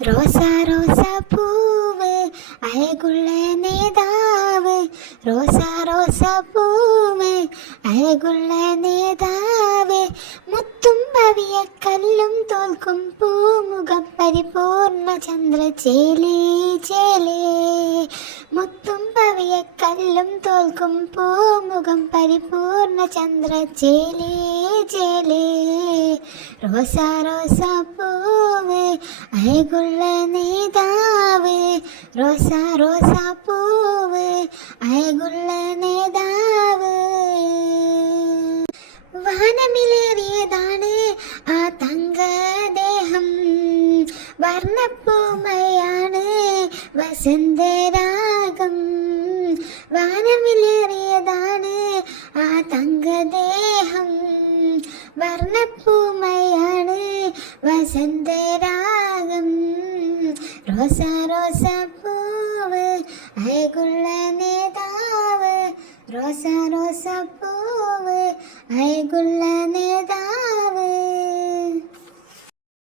റോസാ റോസാ പൂവ് അഴകുള്ള നേതാവ്, റോസാ റോസാ പൂവ് അഴകുള്ള നേതാവ്, മുത്തും പവിയ കല്ലും തോൽക്കും പൂമുഖം പരിപൂർണ ചന്ദ്രചേലേ ചേലേ, മുത്തും പവിയ കല്ലും തോൽക്കും പൂമുഖം പരിപൂർണ ചന്ദ്രചേലേ ചേലേ, റോസാ റോസാ പൂവ് അഴകുള്ള നേതാവ്, റോസാ റോസാ പൂവ് അഴകുള്ള നേതാവ്. വാനമിലേറിയതാണ് ആ തങ്കദേഹം, വർണ്ണപ്പൂമയാണ് വസന്തരാഗം. വാനമിലേറിയതാണ് ആ തങ്കദേഹം, വർണ്ണപ്പൂമയാണ് വസന്തരാഗം. റോസാ റോസാ പൂവ് അഴകുള്ള നേതാവ്, റോസാ റോസാ പൂവ് അഴകുള്ള നേതാവ്.